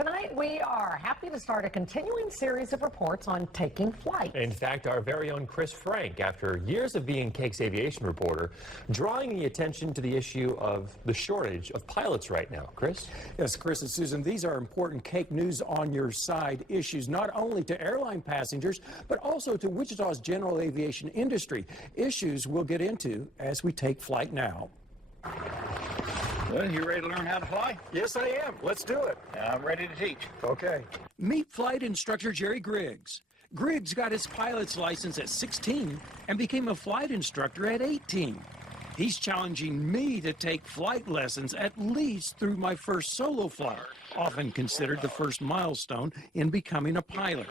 Tonight, we are happy to start a continuing series of reports on taking flight. In fact, our very own Chris Frank, after years of being CAKE's aviation reporter, drawing the attention to the issue of the shortage of pilots right now. Chris? Yes, Chris and Susan, these are important CAKE News on Your Side issues, not only to airline passengers, but also to Wichita's general aviation industry. Issues we'll get into as we take flight now. Well, you ready to learn how to fly? Yes, I am. Let's do it. I'm ready to teach. Okay. Meet flight instructor Jerry Griggs. Griggs got his pilot's license at 16 and became a flight instructor at 18. He's challenging me to take flight lessons at least through my first solo flight, often considered the first milestone in becoming a pilot.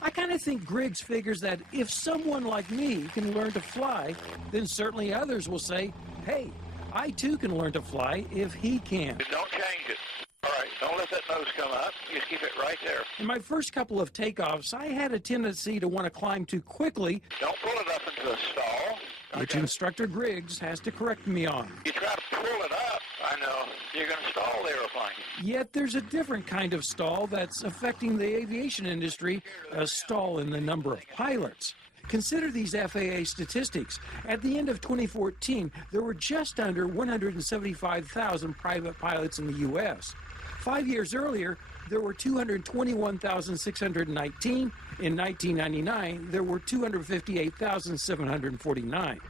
I kind of think Griggs figures that if someone like me can learn to fly, then certainly others will say, hey, I too can learn to fly if he can. Don't change it. All right, don't let that nose come up. Just keep it right there. In my first couple of takeoffs, I had a tendency to want to climb too quickly, Don't pull it up into a stall. which instructor Griggs has to correct me on. You try to pull it up, I know, you're going to stall the airplane. Yet there's a different kind of stall that's affecting the aviation industry, a stall in the number of pilots. Consider these FAA statistics. At the end of 2014, there were just under 175,000 private pilots in the U.S. 5 years earlier, there were 221,619. In 1999, there were 258,749.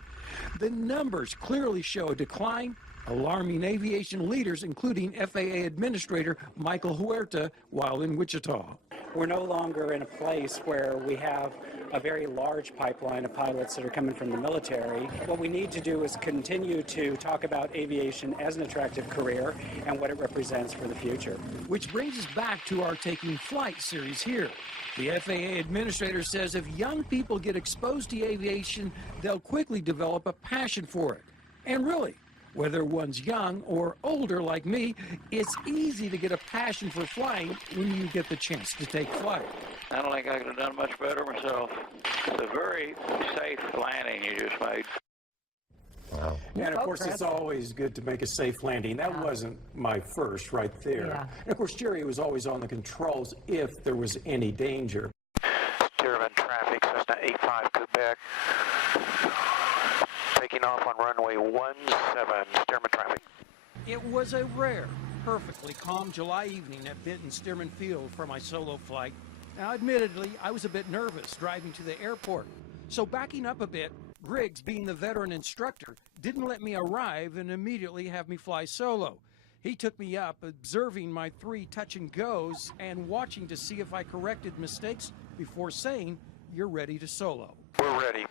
The numbers clearly show a decline, alarming aviation leaders, including FAA Administrator Michael Huerta, while in Wichita. We're no longer in a place where we have a very large pipeline of pilots that are coming from the military. What we need to do is continue to talk about aviation as an attractive career and what it represents for the future. Which brings us back to our Taking Flight series here. The FAA administrator says if young people get exposed to aviation, they'll quickly develop a passion for it. And really, whether one's young or older like me, it's easy to get a passion for flying when you get the chance to take flight. I don't think I could have done much better myself. It's a very safe landing you just made. Wow. And of course, it's always good to make a safe landing. That wasn't my first right there. Yeah. And of course, Jerry was always on the controls if there was any danger. Stearman traffic, Cessna 85 Quebec. Taking off on runway 17, Stearman traffic. It was a rare, perfectly calm July evening at Benton Stearman Field for my solo flight. Now, admittedly, I was a bit nervous driving to the airport. So backing up a bit, Griggs, being the veteran instructor, didn't let me arrive and immediately have me fly solo. He took me up, observing my 3 touch and goes and watching to see if I corrected mistakes before saying, you're ready to solo. We're ready.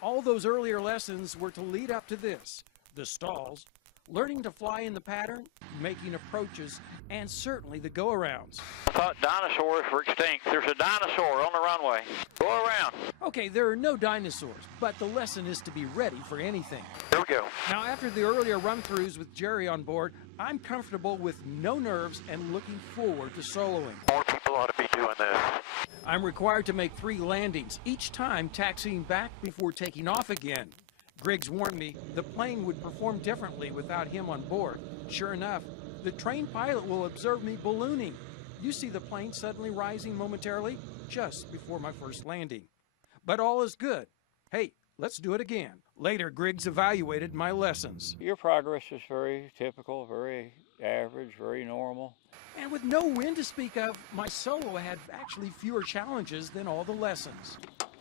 All those earlier lessons were to lead up to this, the stalls, learning to fly in the pattern, making approaches, and certainly the go-arounds. I thought dinosaurs were extinct. There's a dinosaur on the runway. Go around. Okay, there are no dinosaurs, but the lesson is to be ready for anything. Here we go. Now, after the earlier run-throughs with Jerry on board, I'm comfortable with no nerves and looking forward to soloing. More people ought to be doing this. I'm required to make 3 landings, each time taxiing back before taking off again. Griggs warned me the plane would perform differently without him on board. Sure enough, the trained pilot will observe me ballooning. You see the plane suddenly rising momentarily just before my first landing. But all is good. Hey, let's do it again. Later, Griggs evaluated my lessons. Your progress is very typical, very average, very normal. And with no wind to speak of, my solo had actually fewer challenges than all the lessons.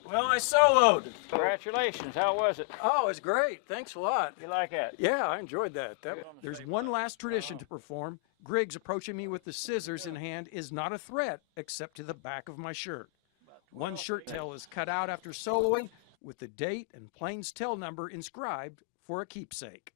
Well, I soloed. Congratulations. How was it? Oh, it's great. Thanks a lot. You like that? Yeah, I enjoyed that. There's one last tradition to perform. Griggs approaching me with the scissors in hand is not a threat, except to the back of my shirt. One shirt tail is cut out after soloing with the date and plane's tail number inscribed for a keepsake.